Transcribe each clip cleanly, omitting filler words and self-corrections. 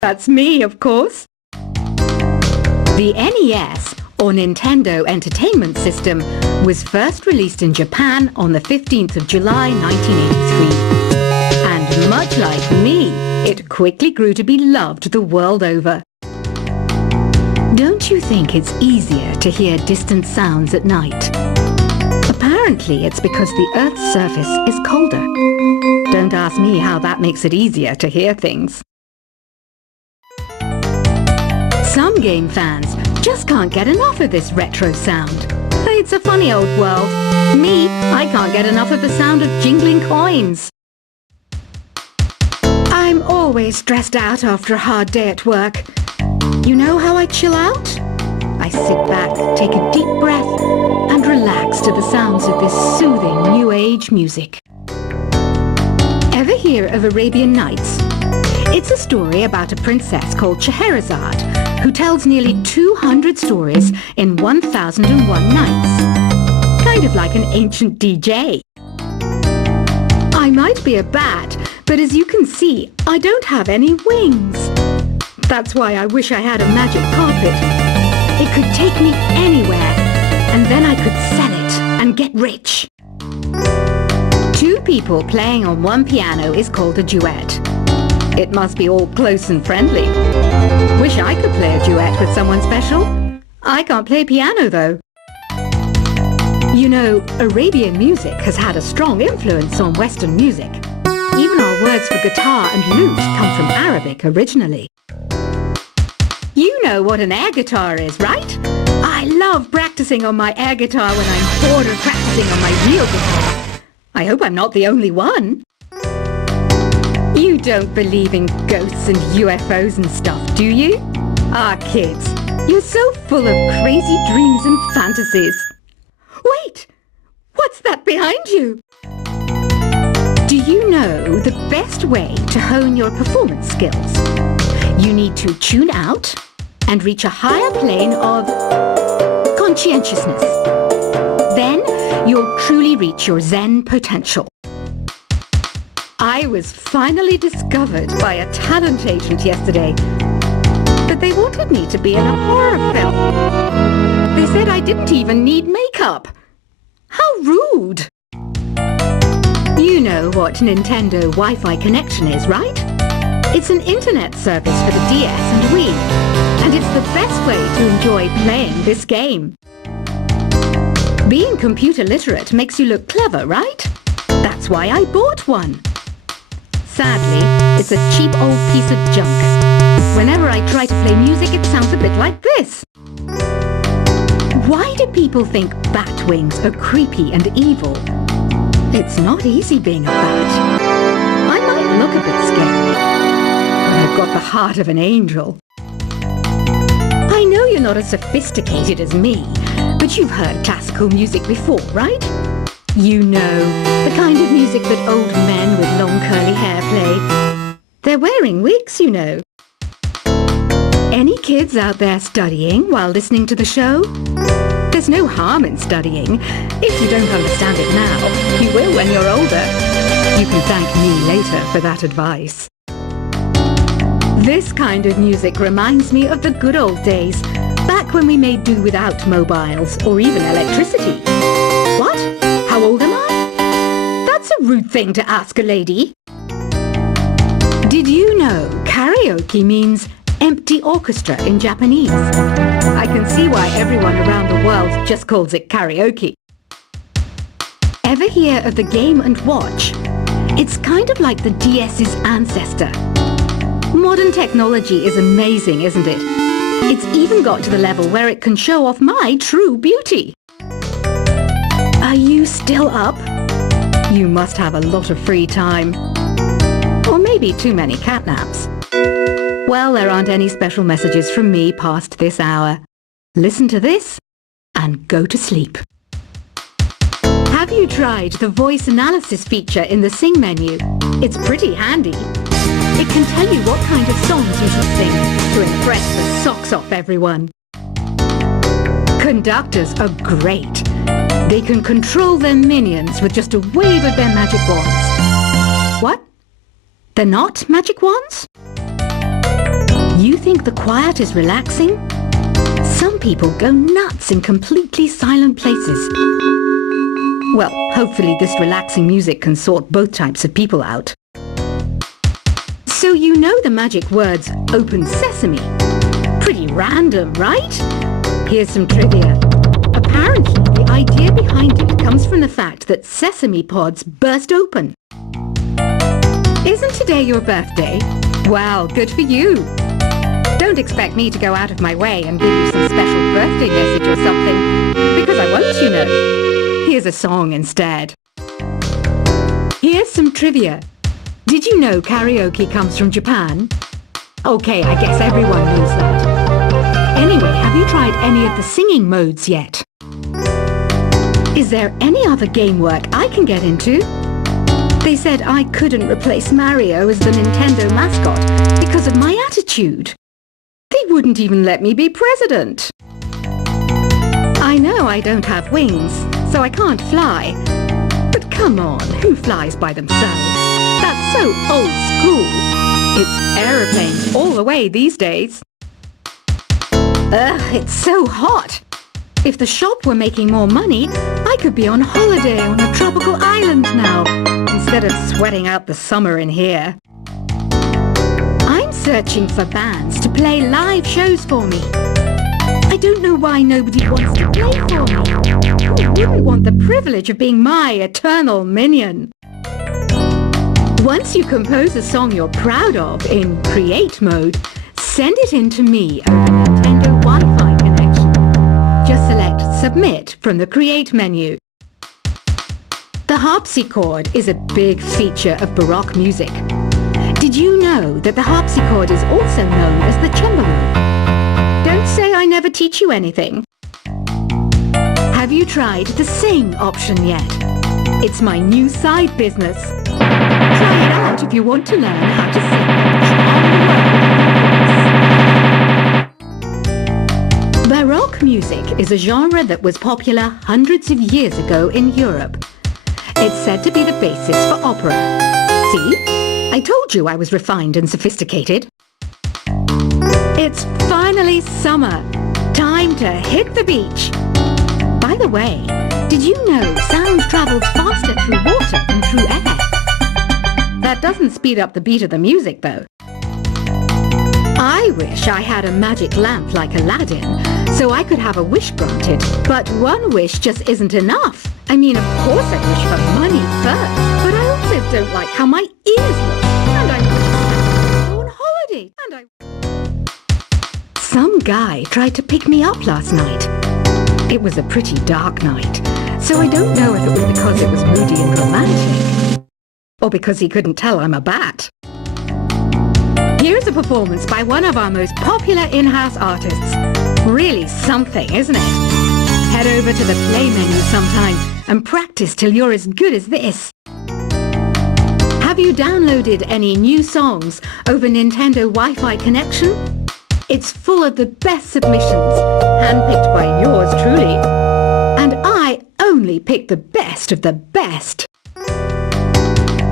That's me, of course. The NES, or Nintendo Entertainment System, was first released in Japan on the 15th of July 1983. And much like me, it quickly grew to be loved the world over. Don't you think it's easier to hear distant sounds at night? Apparently it's because the Earth's surface is colder. Don't ask me how that makes it easier to hear things. Some game fans just can't get enough of this retro sound. It's a funny old world. Me, I can't get enough of the sound of jingling coins. I'm always stressed out after a hard day at work. You know how I chill out? I sit back, take a deep breath, and relax to the sounds of this soothing new age music. Ever hear of Arabian Nights? It's a story about a princess called Scheherazade, who tells nearly 200 stories in 1001 nights. Kind of like an ancient DJ. I might be a bat, but as you can see, I don't have any wings. That's why I wish I had a magic carpet. It could take me anywhere, and then I could sell it and get rich. Two people playing on one piano is called a duet. It must be all close and friendly. Wish I could play a duet with someone special. I can't play piano though. You know, Arabian music has had a strong influence on Western music. Even our words for guitar and lute come from Arabic originally. You know what an air guitar is, right? I love practicing on my air guitar when I'm bored of practicing on my real guitar. I hope I'm not the only one. You don't believe in ghosts and UFOs and stuff, do you? Ah, kids, you're so full of crazy dreams and fantasies. Wait! What's that behind you? Do you know the best way to hone your performance skills? You need to tune out and reach a higher plane of conscientiousness. Then you'll truly reach your Zen potential. I was finally discovered by a talent agent yesterday, but they wanted me to be in a horror film. They said I didn't even need makeup. How rude! You know what Nintendo Wi-Fi connection is, right? It's an internet service for the DS and Wii, and it's the best way to enjoy playing this game. Being computer literate makes you look clever, right? That's why I bought one. Sadly, it's a cheap old piece of junk. Whenever I try to play music, it sounds a bit like this. Why do people think bat wings are creepy and evil? It's not easy being a bat. I might look a bit scary, but I've got the heart of an angel. I know you're not as sophisticated as me, but you've heard classical music before, right? You know, the kind of music that old men with long curly hair play. They're wearing wigs, you know. Any kids out there studying while listening to the show? There's no harm in studying. If you don't understand it now, you will when you're older. You can thank me later for that advice. This kind of music reminds me of the good old days, back when we made do without mobiles or even electricity. What? How old am I? That's a rude thing to ask a lady. Did you know karaoke means empty orchestra in Japanese? I can see why everyone around the world just calls it karaoke. Ever hear of the Game & Watch? It's kind of like the DS's ancestor. Modern technology is amazing, isn't it? It's even got to the level where it can show off my true beauty. Are you still up? You must have a lot of free time. Or maybe too many catnaps. Well, there aren't any special messages from me past this hour. Listen to this and go to sleep. Have you tried the voice analysis feature in the Sing menu? It's pretty handy. It can tell you what kind of songs you should sing to impress the socks off everyone. Conductors are great. They can control their minions with just a wave of their magic wands. What? They're not magic wands? think the quiet is relaxing? Some people go nuts in completely silent places. Well, hopefully this relaxing music can sort both types of people out. So you know the magic words "Open Sesame"? Pretty random, right? Here's some trivia. Apparently, the idea behind it comes from the fact that sesame pods burst open. Isn't today your birthday? Well, good for you. Don't expect me to go out of my way and give you some special birthday message or something, because I won't, you know. Here's a song instead. Here's some trivia. Did you know karaoke comes from Japan? Okay, I guess everyone knows that. Anyway, have you tried any of the singing modes yet? Is there any other game work I can get into? They said I couldn't replace Mario as the Nintendo mascot because of my attitude. They wouldn't even let me be president. I know I don't have wings, so I can't fly. But come on, who flies by themselves? That's so old school. It's aeroplanes all the way these days. Ugh, it's so hot. If the shop were making more money, I could be on holiday on a tropical island now, instead of sweating out the summer in here. I'm searching for bands to play live shows for me. I don't know why nobody wants to play for me. Who wouldn't want the privilege of being my eternal minion? Once you compose a song you're proud of in Create mode, send it in to me over Nintendo Wi-Fi connection. Just select Submit from the Create menu. The harpsichord is a big feature of Baroque music. Did you know that the harpsichord is also known as the cembalo? Don't say I never teach you anything. Have you tried the Sing option yet? It's my new side business. Try it out if you want to learn how to sing on the word. Baroque music is a genre that was popular hundreds of years ago in Europe. It's said to be the basis for opera. See? I told you I was refined and sophisticated. It's finally summer. Time to hit the beach. By the way, did you know sound travels faster through water than through air? That doesn't speed up the beat of the music, though. I wish I had a magic lamp like Aladdin, so I could have a wish granted. But one wish just isn't enough. I mean, of course I wish for money first, but I also don't like how my ears look. And I wish to go on holiday. Some guy tried to pick me up last night. It was a pretty dark night, so I don't know if it was because it was moody and romantic, or because he couldn't tell I'm a bat. Here's a performance by one of our most popular in-house artists. Really something, isn't it? Head over to the play menu sometime and practice till you're as good as this. Have you downloaded any new songs over Nintendo Wi-Fi connection? It's full of the best submissions, handpicked by yours truly. And I only pick the best of the best.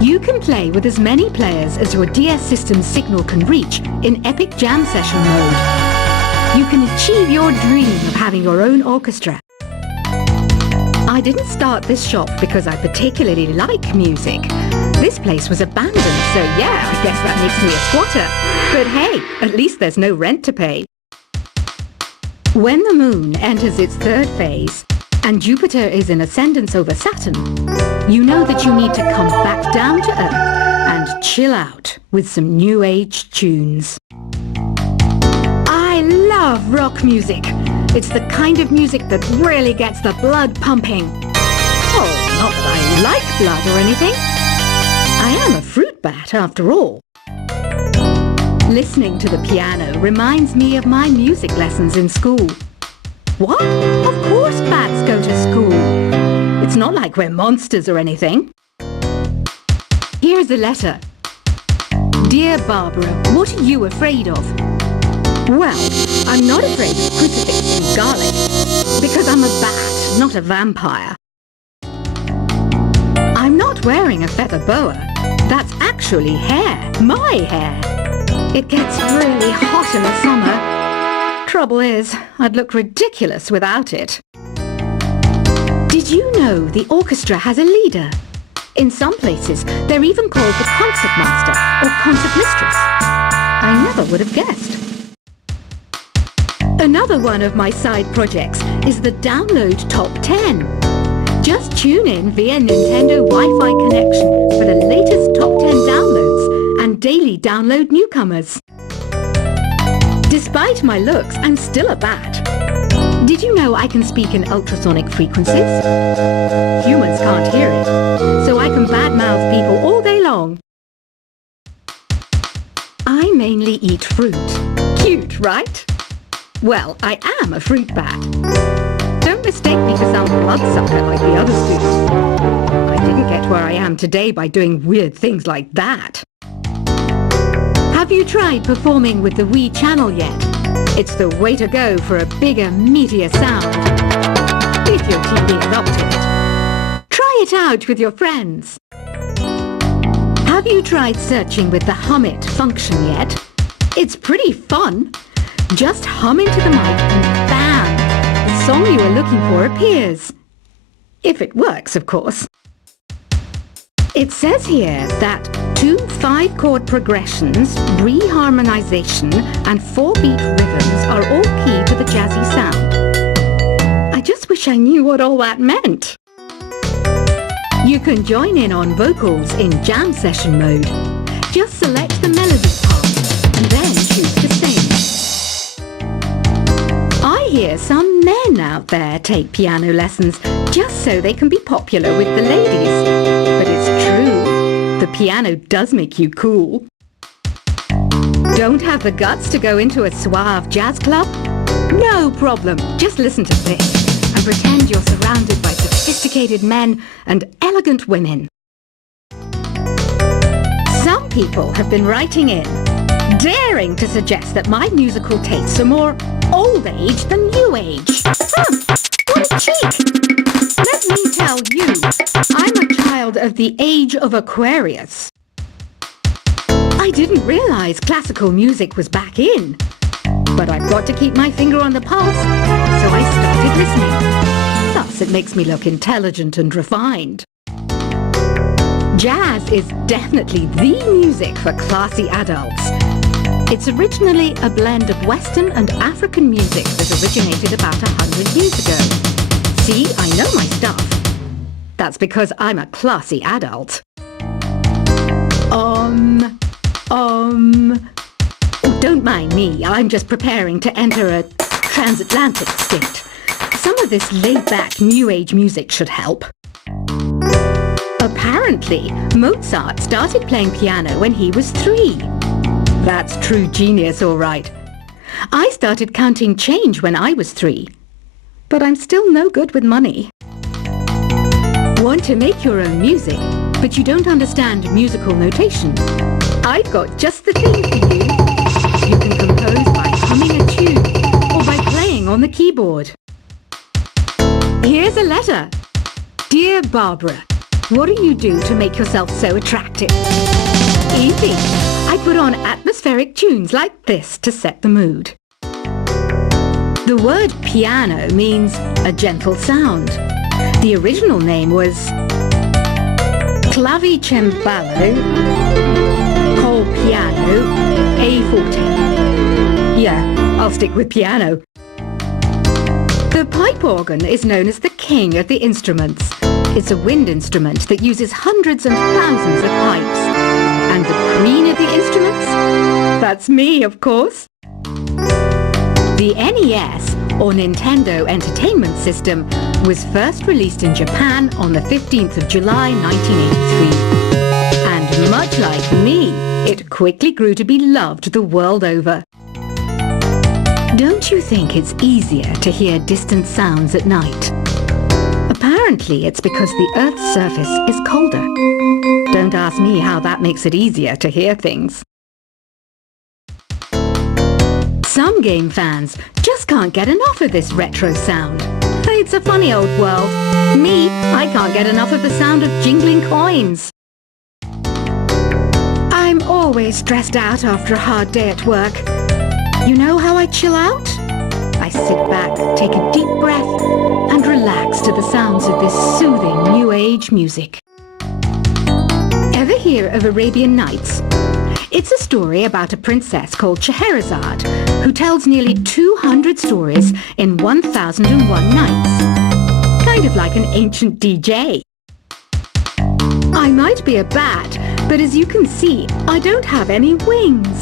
You can play with as many players as your DS system's signal can reach in Epic Jam Session mode. You can achieve your dream of having your own orchestra. I didn't start this shop because I particularly like music. This place was abandoned, so yeah, I guess that makes me a squatter. But hey, at least there's no rent to pay. When the moon enters its third phase, and Jupiter is in ascendance over Saturn, you know that you need to come back down to Earth and chill out with some new age tunes. I love rock music. It's the kind of music that really gets the blood pumping. Oh, not that I like blood or anything. I am a fruit bat after all. Listening to the piano reminds me of my music lessons in school. What? Of course bats go to school. It's not like we're monsters or anything. Here's a letter. Dear Barbara, what are you afraid of? Well, I'm not afraid of crucifixes and garlic, because I'm a bat, not a vampire. I'm not wearing a feather boa. That's actually hair, my hair. It gets really hot in the summer. Trouble is, I'd look ridiculous without it. Did you know the orchestra has a leader? In some places, they're even called the concertmaster or concertmistress. I never would have guessed. Another one of my side projects is the Download Top 10. Just tune in via Nintendo Wi-Fi connection for the latest Top 10 downloads and daily download newcomers. Despite my looks, I'm still a bat. Did you know I can speak in ultrasonic frequencies? Humans can't hear it, so I can badmouth people all day long. I mainly eat fruit. Cute, right? Well, I am a fruit bat. Don't mistake me for some bloodsucker like the others do. I didn't get where I am today by doing weird things like that. Have you tried performing with the Wii channel yet? It's the way to go for a bigger, meatier sound. If your TV is up to it. Try it out with your friends. Have you tried searching with the Hum It function yet? It's pretty fun. Just hum into the mic and bam! The song you are looking for appears. If it works, of course. It says here that 2 5-chord progressions, reharmonization and 4-beat rhythms are all key to the jazzy sound. I just wish I knew what all that meant. You can join in on vocals in jam session mode. Just select the melody part and then choose to sing. I hear some men out there take piano lessons just so they can be popular with the ladies. But it's true, the piano does make you cool. Don't have the guts to go into a suave jazz club? No problem, just listen to this and pretend you're surrounded by sophisticated men and elegant women. Some people have been writing in, daring to suggest that my musical tastes are more old age than new age. What a cheek! Let me tell you, I'm a child of the age of Aquarius. I didn't realize classical music was back in, but I've got to keep my finger on the pulse, so I started listening. Thus, it makes me look intelligent and refined. Jazz is definitely the music for classy adults. It's originally a blend of Western and African music that originated about 100 years ago. See, I know my stuff. That's because I'm a classy adult. Oh, don't mind me, I'm just preparing to enter a transatlantic state. Some of this laid-back New Age music should help. Apparently, Mozart started playing piano when he was 3. That's true genius, all right. I started counting change when I was 3. But I'm still no good with money. Want to make your own music, but you don't understand musical notation? I've got just the thing for you. You can compose by humming a tune or by playing on the keyboard. Here's a letter. Dear Barbara, what do you do to make yourself so attractive? Easy. I put on atmospheric tunes like this to set the mood. The word piano means a gentle sound. The original name was clavicembalo col piano a forte. Yeah, I'll stick with piano. The pipe organ is known as the king of the instruments. It's a wind instrument that uses hundreds and thousands of pipes. And the queen of the instruments? That's me, of course. The NES, or Nintendo Entertainment System, was first released in Japan on the 15th of July 1983. And much like me, it quickly grew to be loved the world over. Don't you think it's easier to hear distant sounds at night? Apparently, it's because the Earth's surface is colder. Don't ask me how that makes it easier to hear things. Some game fans just can't get enough of this retro sound. It's a funny old world. Me, I can't get enough of the sound of jingling coins. I'm all always stressed out after a hard day at work. You know how I chill out? I sit back, take a deep breath, and relax to the sounds of this soothing New Age music. Ever hear of Arabian Nights? It's a story about a princess called Scheherazade, who tells nearly 200 stories in 1001 nights. Kind of like an ancient DJ. I might be a bat, but as you can see, I don't have any wings.